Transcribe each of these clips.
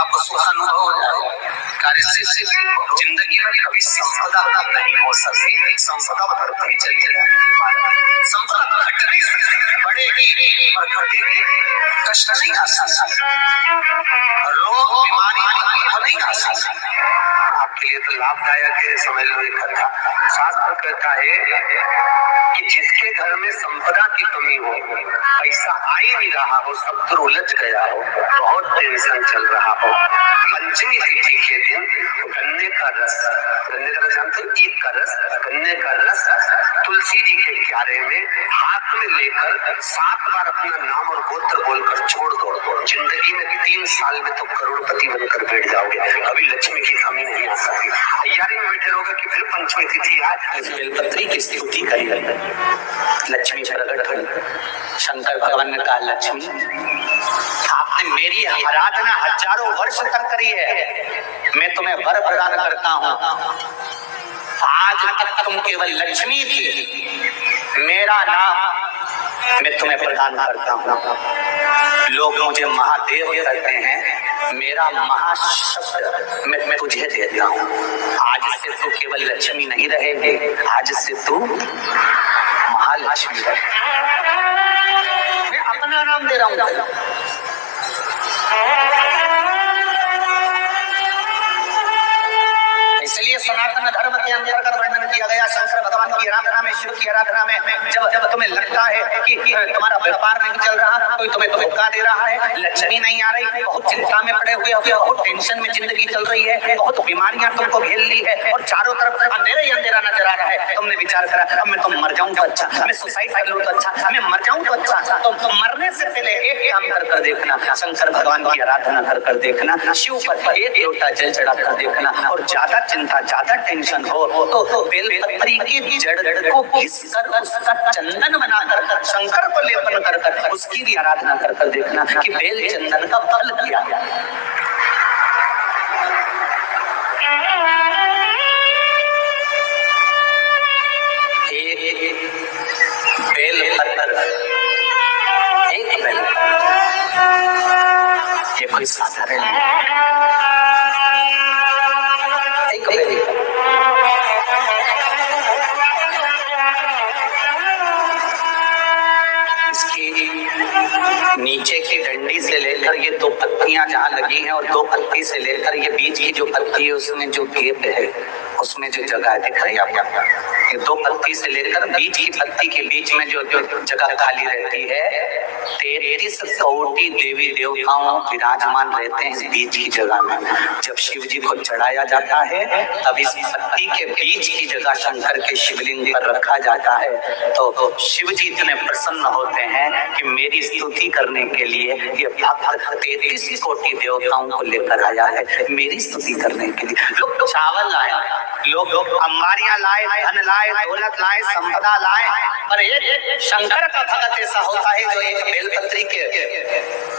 आपको सुख अनुभव हो जाए। कार्य सिद्धि जिंदगी में कभी संपदा नहीं हो सकती, संपदा बढ़ती चली जाती। संपदा घट नहीं सकती, बढ़ेगी और घटेगी। कष्ट नहीं आ सकता, रोग बीमारी नहीं आ सकती। आपके लिए तो लाभदायक है। समझ लो ये कथा। शास्त्र कहता है कि जिसके घर में संपदा की कमी हो, पैसा आ ही नहीं रहा हो, सब उलझ गया हो, बहुत टेंशन चल रहा हो, पंचमी तिथि के दिन गन्ने का रस जानते हो, ईख का रस, गन्ने का रस तुलसी जी के क्यारे में हाथ में लेकर 7 बार अपना नाम और गोत्र बोलकर छोड़ दो। जिंदगी में 3 साल में तो करोड़पति बनकर बैठ जाओगे। अभी लक्ष्मी की कमी नहीं आ सकती। तैयारी में बैठे रहोगे कि फिर पंचमी तिथि आए, इस बेलपत्री की स्तुति करिए। लक्ष्मी प्रकट हुई। शंकर भगवान ने कहा, लक्ष्मी आपने मेरी आराधना हजारों वर्ष तक करी है, मैं तुम्हें वर प्रदान करता हूँ। आज तक तुम केवल लक्ष्मी थी, मेरा नाम मैं तुम्हें प्रदान करता हूँ। लोग मुझे महादेव कहते हैं, मेरा महाशब्द मैं तुझे देता हूँ। आज से तू केवल लक्ष्मी नहीं रहेगी, आज से तू महालक्ष्मी रहेगी। मैं अपना नाम दे रहा हूँ। इसलिए सनातन धर्म के अंतर्गत वर्णन किया गया शंकर भगवान की आराधना में, शिव की आराधना में, जब तुम्हें लगता है कि तुम्हारा व्यापार नहीं चल रहा, कोई तुम्हें धोखा दे रहा है, लक्ष्मी नहीं आ रही, बहुत चिंता में पड़े हुए हो, बहुत टेंशन में जिंदगी चल रही है, बहुत बीमारियां तुमको घेर ली है और चारों तरफ अंधेरा ही अंधेरा नजर आ रहा है। तुमने विचार करा, अब मैं तो मर जाऊं तो अच्छा, मैं सुसाइड कर लूं तो अच्छा, मैं मर जाऊं तो अच्छा। तो मरने से पहले एक काम कर देखना, शंकर भगवान की आराधना कर देखना, शिव पर एक लोटा जल चढ़ा कर देखना, और ज्यादा चिंता, ज्यादा टेंशन हो तो बेलपत्री की जड़ को घिसकर उसका चंदन बनाकर शंकर को लेपन कर उसकी भी आराधना कर देखना कि बेल चंदन का फल क्या है। बेल पत्र, एक बेल, ये कोई साधारण एक बेल, नीचे की डंडी से लेकर ये 2 पत्तियां जहाँ लगी हैं और 2 पत्ती से लेकर ये बीच की जो पत्ती है उसमें जो गेप है, उसमें जो जगह दिख रही है आपको, ये 2 पत्ती से लेकर बीच की पत्ती के बीच में जो जगह खाली रहती है, 33 कोटि देवी देवताओं विराजमान रहते हैं इस बीच की जगह में। जब शिव जी को चढ़ाया जाता है तब इस पत्ती के बीच की जगह शंकर के शिवलिंग पर रखा जाता है। तो शिव जी इतने प्रसन्न होते हैं कि मेरी स्तुति करने के लिए ये भक्त 33 कोटि देवताओं को लेकर आया है, मेरी स्तुति करने के लिए। लोग चावल लाए, लोग अंबारियां लाए, धन लाए, दौलत लाए, संपदा लाए, पर एक शंकर का भक्त ऐसा होता है जो एक बेलपत्री के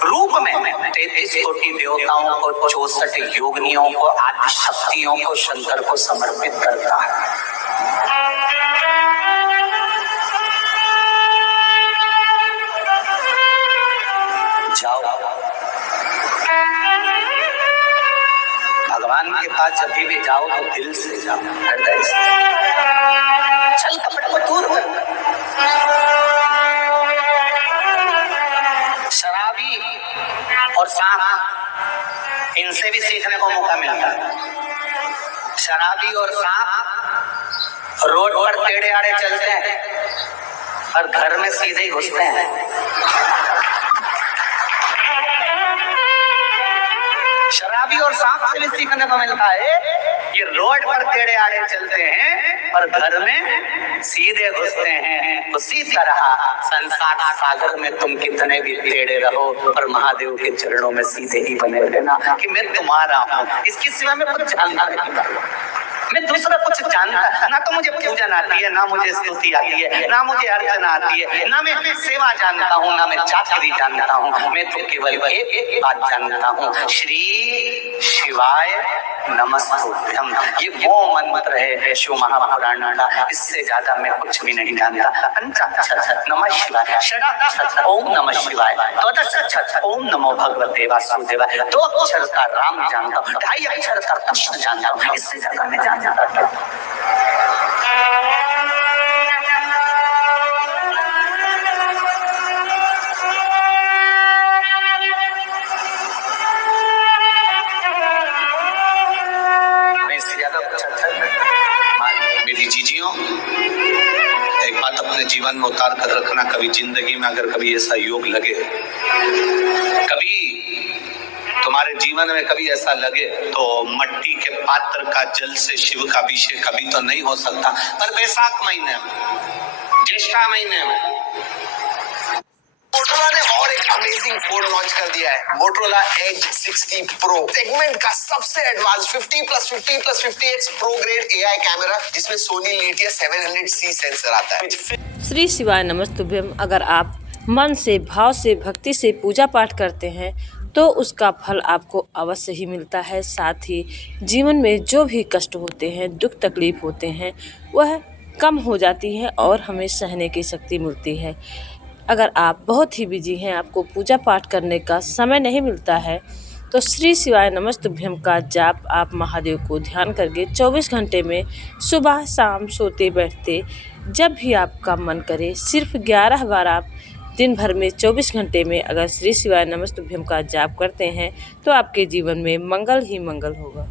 रूप में 33 कोटि देवताओं को, 64 योगिनियों को, आदि शक्तियों को शंकर को समर्पित करता है। जाओ भगवान के पास जब भी जाओ तो दिल से जाओ, हृदय से। चल कपड़े को दूर कर। शराबी और सांप, इनसे भी सीखने को मौका मिलता है। शराबी और सांप रोड पर टेढ़े आड़े चलते हैं और घर में सीधे ही घुसते हैं। शराबी और सांप से भी सीखने को मिलता है, ये रोड पर टेढ़े आड़े चलते हैं और घर में सीधे घुसते हैं। उसी तरह संसार सागर में तुम कितने भी टेढ़े रहो पर महादेव के चरणों में सीधे ही बने रहना कि मैं तुम्हारा हूँ, इसकी सिवा में कुछ जानना नहीं, मैं दूसरा कुछ जानता ना। तो मुझे पूजन आती है, ना मुझे स्तुति आती है, ना मुझे अर्चना आती है, ना मैं सेवा जानता हूँ, ना मैं चाकरी जानता हूँ। मैं तो केवल एक बात जानता हूँ, श्री शिवाय नमस्तुभ्यम। ये वो मंत्र है शिव महापुराण का, इससे ज्यादा मैं कुछ भी नहीं जानता। पंचाक्षर नमः शिवाय, षडाक्षर ओम नमः शिवाय, द्वादशाक्षर ओम नमो भगवते वासुदेवाय, 2 अक्षर का राम जानता हूँ, 2.5 अक्षर का कृष्ण जानता हूँ, इससे ज्यादा मैं जानता हूँ। मेरी जीजियों, एक बात अपने जीवन में उतार कर रखना, कभी जिंदगी में अगर कभी ऐसा योग लगे, कभी तुम्हारे जीवन में कभी ऐसा लगे, तो मट्टी के पात्र का जल से शिव का अभिषेक कभी तो नहीं हो सकता, पर बैसाख महीने में, ज्येष्ठा महीने में मोटरोला ने और एक अमेजिंग फोन लॉन्च कर दिया है, मोटरोला एज 60 प्रो। सेगमेंट का सबसे advance 50+50+50x pro grade AI camera, जिसमें सोनी लिथिया 700C सेंसर आता है। श्री शिवाय नमस्तुभ्यम। अगर आप मन से, भाव से, भक्ति से पूजा पाठ करते हैं तो उसका फल आपको अवश्य ही मिलता है। साथ ही जीवन में जो भी कष्ट होते हैं, दुख तकलीफ होते हैं, वह कम हो जाती है और हमें सहने की शक्ति मिलती है। अगर आप बहुत ही बिजी हैं, आपको पूजा पाठ करने का समय नहीं मिलता है, तो श्री शिवाय नमस्तुभ्यम का जाप आप महादेव को ध्यान करके 24 घंटे में सुबह शाम सोते बैठते जब भी आपका मन करे, सिर्फ 11 बार आप दिन भर में 24 घंटे में अगर श्री शिवाय नमस्तुभ्यम का जाप करते हैं तो आपके जीवन में मंगल ही मंगल होगा।